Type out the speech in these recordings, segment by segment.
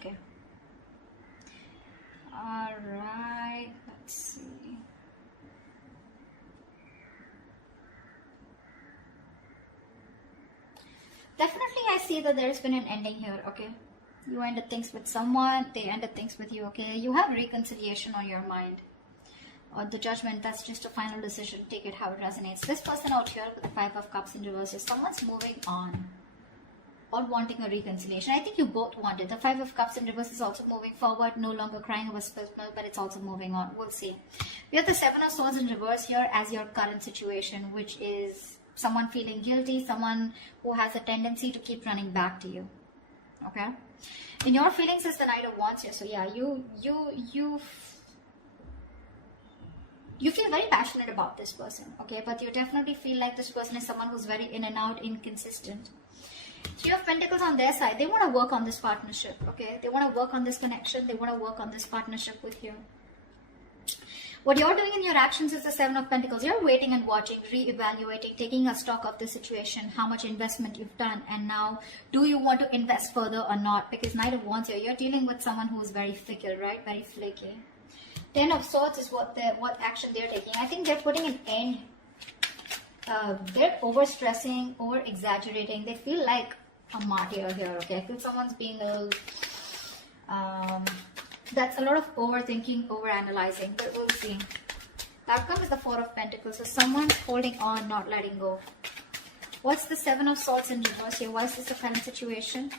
Okay. All right. Let's see. Definitely, I see that there's been an ending here. Okay. You ended things with someone. They ended things with you. Okay. You have reconciliation on your mind. Or the judgment, that's just a final decision. Take it how it resonates. This person out here with the 5 of Cups in reverse is someone's moving on or wanting a reconciliation. I think you both want it. The 5 of Cups in reverse is also moving forward, no longer crying over spilled milk, but it's also moving on. We'll see. We have the 7 of Swords in reverse here as your current situation, which is someone feeling guilty, someone who has a tendency to keep running back to you. Okay? In your feelings is the Knight of Wands here. So yeah, you feel very passionate about this person, okay? But you definitely feel like this person is someone who's very in and out, inconsistent. 3 of Pentacles on their side. They want to work on this partnership, okay? They want to work on this connection. They want to work on this partnership with you. What you're doing in your actions is the 7 of Pentacles. You're waiting and watching, re-evaluating, taking a stock of the situation, how much investment you've done, and now do you want to invest further or not? Because Knight of Wands here, you're dealing with someone who's very fickle, right? Very flaky. 10 of Swords is what action they're taking. I think they're putting an end. They're over-stressing, over-exaggerating. They feel like a martyr here, okay? I feel someone's being a little... that's a lot of overthinking, over-analyzing, but we'll see. The outcome is the 4 of Pentacles. So someone's holding on, not letting go. What's the 7 of Swords in reverse here? Why is this the current situation?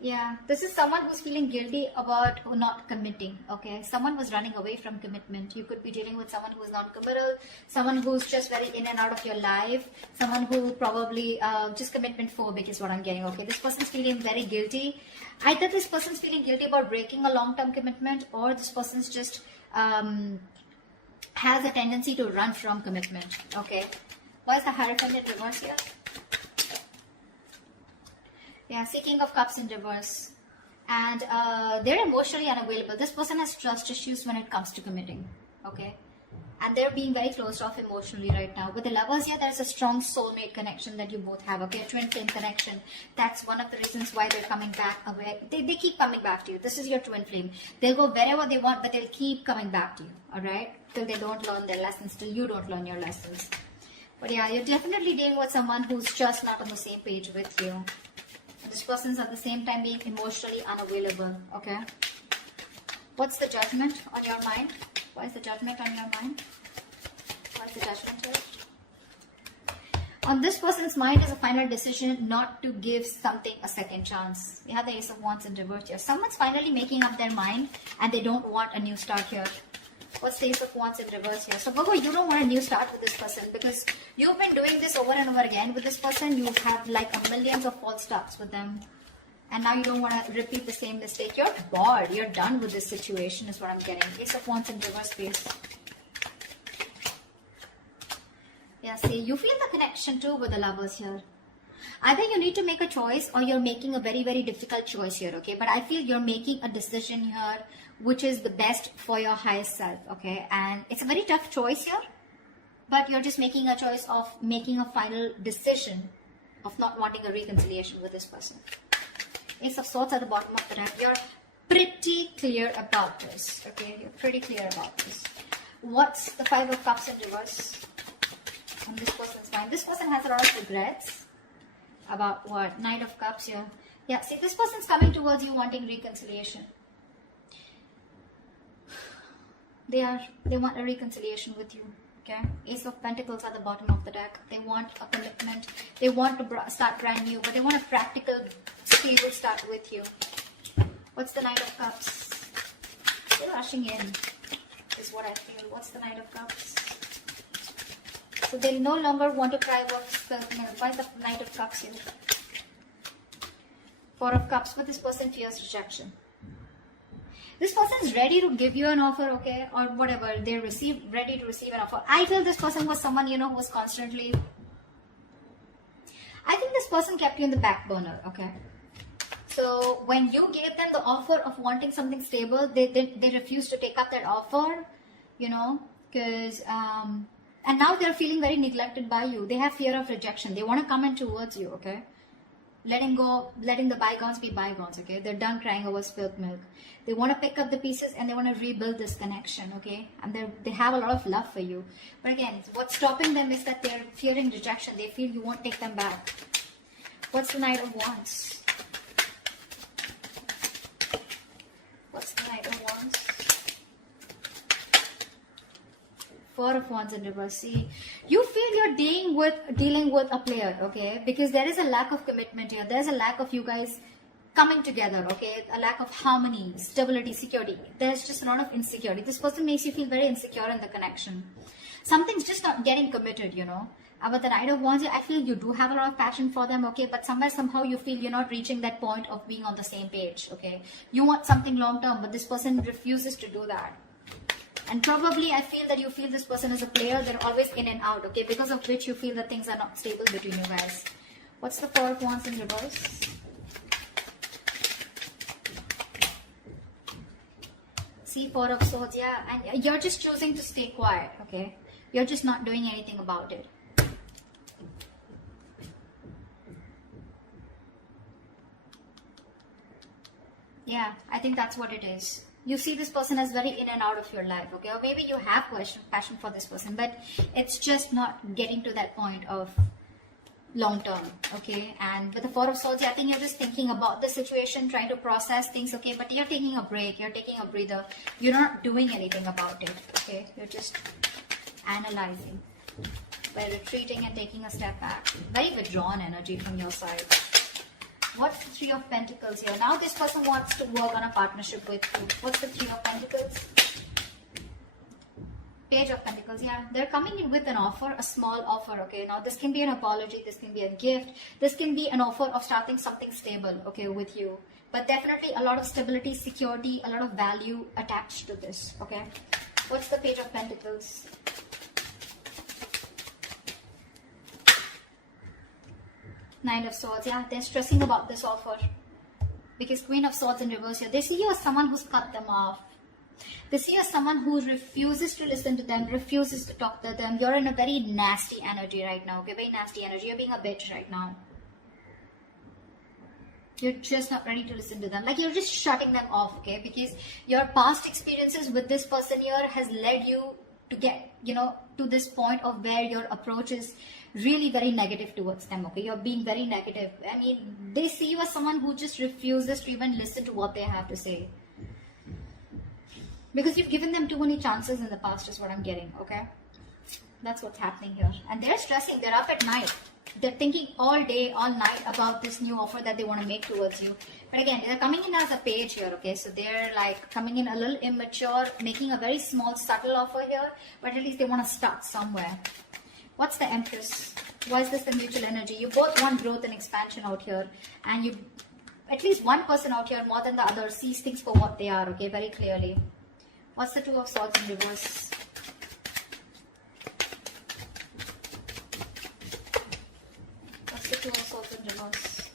Yeah, this is someone who's feeling guilty about not committing, okay? Someone was running away from commitment. You could be dealing with someone who's non-committal, someone who's just very in and out of your life, someone who probably just commitment phobic is what I'm getting, okay? This person's feeling very guilty. Either this person's feeling guilty about breaking a long-term commitment, or this person's just has a tendency to run from commitment, okay? Why is the Hierophant in reverse here? Yeah, King of Cups in reverse. And they're emotionally unavailable. This person has trust issues when it comes to committing. Okay. And they're being very closed off emotionally right now. With the Lovers here, there's a strong soulmate connection that you both have. Okay, a twin flame connection. That's one of the reasons why they're coming back away. They keep coming back to you. This is your twin flame. They'll go wherever they want, but they'll keep coming back to you. Alright? Till they don't learn their lessons. Till you don't learn your lessons. But yeah, you're definitely dealing with someone who's just not on the same page with you. This person's at the same time being emotionally unavailable, okay? What's the judgment on your mind? Why is the judgment on your mind? Why is the judgment here? On this person's mind is a final decision not to give something a second chance. We have the Ace of Wands in reverse here. Someone's finally making up their mind and they don't want a new start here. What's the Ace of Wands in reverse here? So Virgo, you don't want a new start with this person because you've been doing this over and over again with this person. You have like a millions of false starts with them. And now you don't want to repeat the same mistake. You're bored. You're done with this situation is what I'm getting. Ace of Wands in reverse space. Yeah, see, you feel the connection too with the Lovers here. Either you need to make a choice or you're making a very, very difficult choice here, okay? But I feel you're making a decision here which is the best for your highest self, okay? And it's a very tough choice here, but you're just making a choice of making a final decision of not wanting a reconciliation with this person. Ace of Swords at the bottom of the deck. You're pretty clear about this, okay? You're pretty clear about this. What's the 5 of Cups in reverse on this person's mind? This person has a lot of regrets. About what? Knight of Cups here. Yeah, see, this person's coming towards you wanting reconciliation. They want a reconciliation with you. Okay. Ace of Pentacles at the bottom of the deck. They want a commitment. They want to start brand new, but they want a practical, stable start with you. What's the Knight of Cups? They're rushing in, is what I feel. What's the Knight of Cups? So they no longer want to cry about self-milk. Why is the Knight of Cups here? 4 of Cups, but this person fears rejection. This person is ready to give you an offer, okay, or whatever. They're ready to receive an offer. I feel this person was someone, you know, who was constantly... I think this person kept you in the back burner, okay. So when you gave them the offer of wanting something stable, they refused to take up that offer, you know, because... and now they're feeling very neglected by you. They have fear of rejection. They want to come in towards you, okay. letting go, letting the bygones be bygones, okay? They're done crying over spilled milk. They want to pick up the pieces and they want to rebuild this connection, okay? And they have a lot of love for you. But again, what's stopping them is that they're fearing rejection. They feel you won't take them back. What's the Knight of Wands? What's the Knight of Wands? Four of Wands in reverse. See, you feel you're dealing with a player, okay? Because there is a lack of commitment here. There's a lack of you guys coming together, okay? A lack of harmony, stability, security. There's just a lot of insecurity. This person makes you feel very insecure in the connection. Something's just not getting committed, you know. With the Knight of Wands, I feel you do have a lot of passion for them, okay? But somehow you feel you're not reaching that point of being on the same page, okay? You want something long term, but this person refuses to do that. And probably I feel that you feel this person is a player. They're always in and out, okay? Because of which you feel that things are not stable between you guys. What's the Four of Wands in reverse? See, Four of Swords, yeah. And you're just choosing to stay quiet, okay? You're just not doing anything about it. Yeah, I think that's what it is. You see this person as very in and out of your life, okay? Or maybe you have passion for this person, but it's just not getting to that point of long term, okay? And with the Four of Swords, I think you're just thinking about the situation, trying to process things, okay? But you're taking a break, you're taking a breather. You're not doing anything about it, okay? You're just analyzing by retreating and taking a step back. Very withdrawn energy from your side. What's the Three of Pentacles here? Now this person wants to work on a partnership with you. What's the Three of Pentacles? Page of Pentacles, yeah. They're coming in with an offer, a small offer, okay? Now this can be an apology, this can be a gift, this can be an offer of starting something stable, okay, with you. But definitely a lot of stability, security, a lot of value attached to this, okay? What's the Page of Pentacles? Nine of Swords, yeah, they're stressing about this offer. Because Queen of Swords in reverse here, they see you as someone who's cut them off. They see you as someone who refuses to listen to them, refuses to talk to them. You're in a very nasty energy right now, okay? Very nasty energy. You're being a bitch right now. You're just not ready to listen to them. Like, you're just shutting them off, okay? Because your past experiences with this person here has led you to get, you know, to this point of where your approach is really very negative towards them, okay? You're being very negative. I mean, they see you as someone who just refuses to even listen to what they have to say. Because you've given them too many chances in the past is what I'm getting, okay? That's what's happening here. And they're stressing. They're up at night. They're thinking all day, all night about this new offer that they want to make towards you. But again, they're coming in as a page here, okay? So they're like coming in a little immature, making a very small, subtle offer here. But at least they want to start somewhere. What's the Empress? Why is this the mutual energy? You both want growth and expansion out here. And you, at least one person out here more than the other, sees things for what they are, okay? Very clearly. What's the Two of Swords in reverse? What's the Two of Swords in reverse?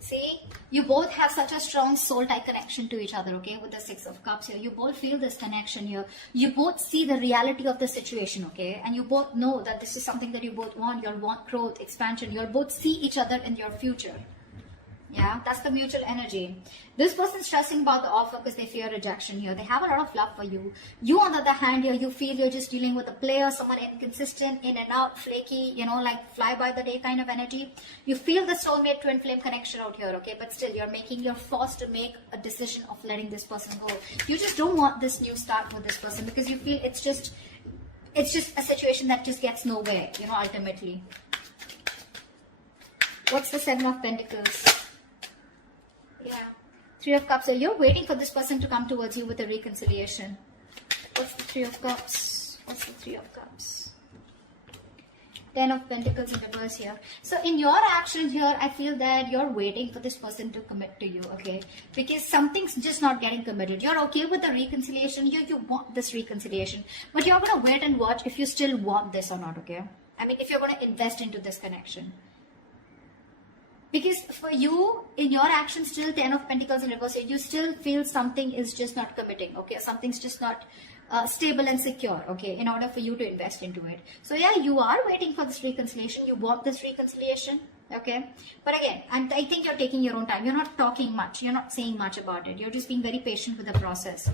See, you both have such a strong soul tie connection to each other, okay? With the Six of Cups here, you both feel this connection here. You both see the reality of the situation, okay? And you both know that this is something that you both want. You want growth, expansion. You both see each other in your future. Yeah, that's the mutual energy. This person's stressing about the offer because they fear rejection here. They have a lot of love for you. You, on the other hand, here, you feel you're just dealing with a player, someone inconsistent, in and out, flaky, you know, like fly by the day kind of energy. You feel the soulmate twin flame connection out here, okay? But still, you're forced to make a decision of letting this person go. You just don't want this new start with this person because you feel it's just a situation that just gets nowhere, you know, ultimately. What's the Seven of Pentacles? Yeah, Three of Cups. So you're waiting for this person to come towards you with a reconciliation. What's the Three of Cups? What's the Three of Cups? Ten of Pentacles in reverse here. So in your action here, I feel that you're waiting for this person to commit to you, okay? Because something's just not getting committed. You're okay with the reconciliation. You want this reconciliation. But you're going to wait and watch if you still want this or not, okay? I mean, if you're going to invest into this connection. Because for you, in your action, still 10 of Pentacles in reverse, you still feel something is just not committing, okay? Something's just not stable and secure, okay, in order for you to invest into it. So yeah, you are waiting for this reconciliation. You want this reconciliation, okay. But again, I think you're taking your own time. You're not talking much. You're not saying much about it. You're just being very patient with the process.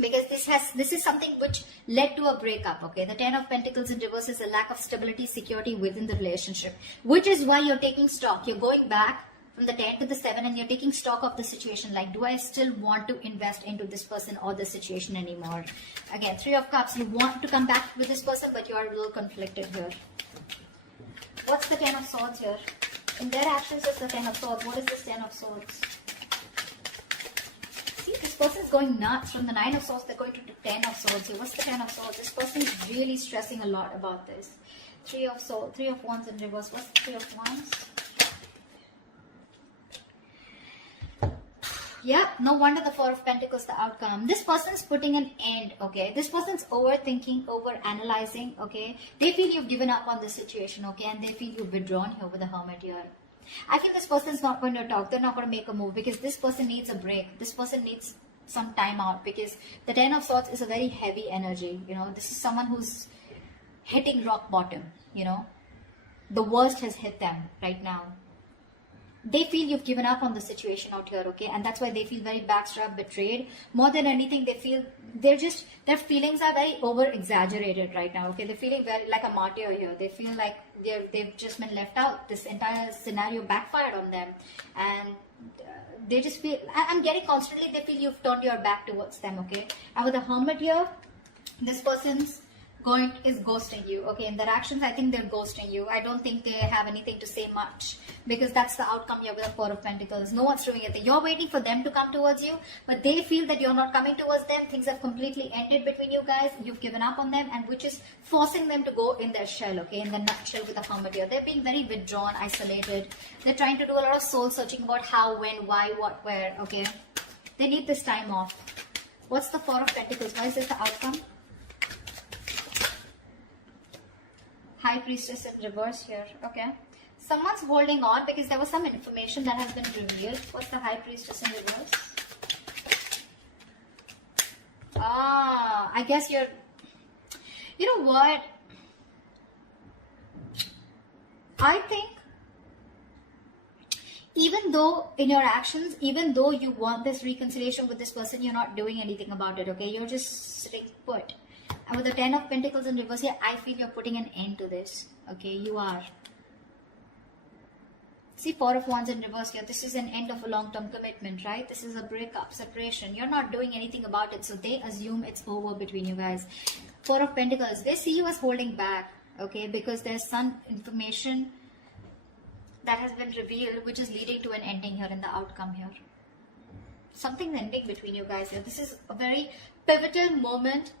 Because this is something which led to a breakup, okay. The 10 of Pentacles in reverse is a lack of stability, security within the relationship, which is why you're taking stock. You're going back from the 10 to the 7 and you're taking stock of the situation. Like, do I still want to invest into this person or this situation anymore? Again, 3 of Cups, you want to come back with this person, but you are a little conflicted here. What's the 10 of Swords here? In their actions is the 10 of Swords. What is this 10 of Swords? See, this person is going nuts. From the 9 of Swords, they're going to the 10 of Swords here. What's the 10 of Swords? This person is really stressing a lot about this. 3 of Swords, 3 of Wands in reverse. What's the 3 of Wands? Yeah, no wonder the 4 of Pentacles, the outcome. This person's putting an end, okay? This person's overthinking, over-analyzing, okay? They feel you've given up on this situation, okay? And they feel you've withdrawn here with the Hermit here. I feel this person's not going to talk. They're not going to make a move because this person needs a break. This person needs some time out because the 10 of Swords is a very heavy energy, you know? This is someone who's hitting rock bottom, you know? The worst has hit them right now. They feel you've given up on the situation out here, okay? And that's why they feel very backstabbed, betrayed. More than anything, they feel their feelings are very over-exaggerated right now, okay? They're feeling very like a martyr here. They feel like they've just been left out. This entire scenario backfired on them. And they just feel, I'm getting constantly, they feel you've turned your back towards them, okay? And with the Hermit here, this person's is ghosting you, okay? In their actions, I think they're ghosting you. I don't think they have anything to say much because that's the outcome here with the 4 of Pentacles. No one's doing anything. You're waiting for them to come towards you, but they feel that you're not coming towards them. Things have completely ended between you guys. You've given up on them, and which is forcing them to go in their shell, okay? In the nutshell with the Hermit here. They're being very withdrawn, isolated. They're trying to do a lot of soul searching about how, when, why, what, where, okay? They need this time off. What's the 4 of Pentacles? Why is this the outcome? High Priestess in reverse here, okay? Someone's holding on because there was some information that has been revealed. What's the High Priestess in reverse? I guess you know what? I think even though in your actions, even though you want this reconciliation with this person, you're not doing anything about it, okay? You're just sitting put. And with the 10 of Pentacles in reverse here, I feel you're putting an end to this. Okay, you are. See, 4 of Wands in reverse here. This is an end of a long-term commitment, right? This is a breakup, separation. You're not doing anything about it. So they assume it's over between you guys. 4 of Pentacles. They see you as holding back. Okay, because there's some information that has been revealed which is leading to an ending here in the outcome here. Something's ending between you guys here. This is a very pivotal moment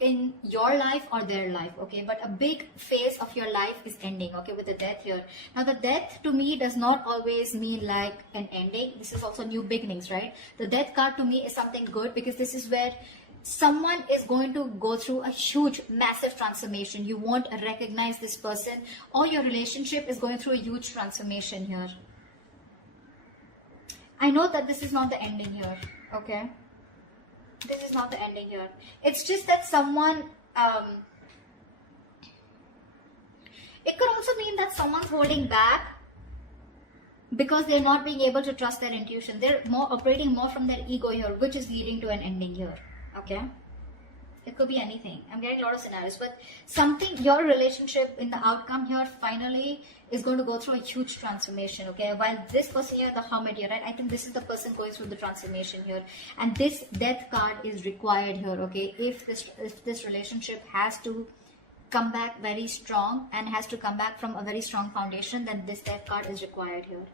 in your life or their life, okay? But a big phase of your life is ending, okay, with the Death here. Now, the Death to me does not always mean like an ending. This is also new beginnings, right? The Death card to me is something good because this is where someone is going to go through a huge, massive transformation. You won't recognize this person, or your relationship is going through a huge transformation here. I know that this is not the ending here, okay? This is not the ending here. It's just that someone, it could also mean that someone's holding back because they're not being able to trust their intuition. They're operating more from their ego here, which is leading to an ending here. Okay? It could be anything. I'm getting a lot of scenarios, but something, your relationship in the outcome here finally is going to go through a huge transformation, okay? While this person here, the Hermit here, right? I think this is the person going through the transformation here. And this Death card is required here, okay? If this relationship has to come back very strong and has to come back from a very strong foundation, then this Death card is required here.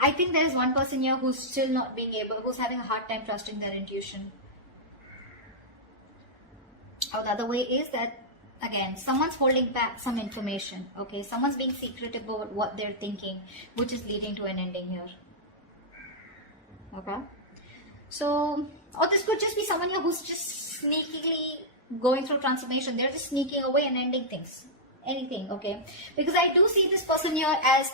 I think there is one person here who's still not being able, who's having a hard time trusting their intuition. Or the other way is that, again, someone's holding back some information, okay? Someone's being secretive about what they're thinking, which is leading to an ending here. Okay? So, or this could just be someone here who's just sneakily going through transformation. They're just sneaking away and ending things. anything, okay? Because I do see this person here as,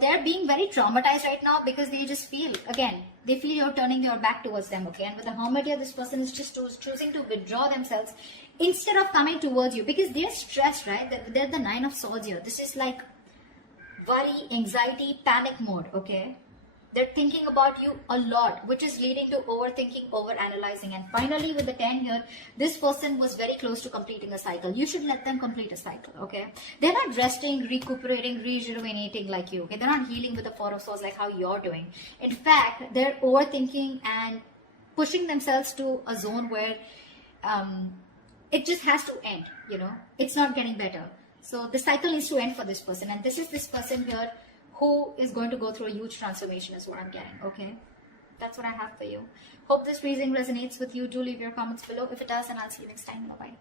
they're being very traumatized right now, because they just feel, again, they feel you're turning your back towards them, okay? And with the Hermit here, this person is just choosing to withdraw themselves instead of coming towards you, because they're stressed, right? They're the 9 of Swords here. This is like worry, anxiety, panic mode, okay? They're thinking about you a lot, which is leading to overthinking, overanalyzing. And finally, with the 10 here, this person was very close to completing a cycle. You should let them complete a cycle, okay? They're not resting, recuperating, rejuvenating like you, okay? They're not healing with the 4 of Swords like how you're doing. In fact, they're overthinking and pushing themselves to a zone where it just has to end, It's not getting better. So the cycle needs to end for this person. And this is this person here who is going to go through a huge transformation is what I'm getting, okay? That's what I have for you. Hope this reading resonates with you. Do leave your comments below. If it does, then I'll see you next time. Bye-bye.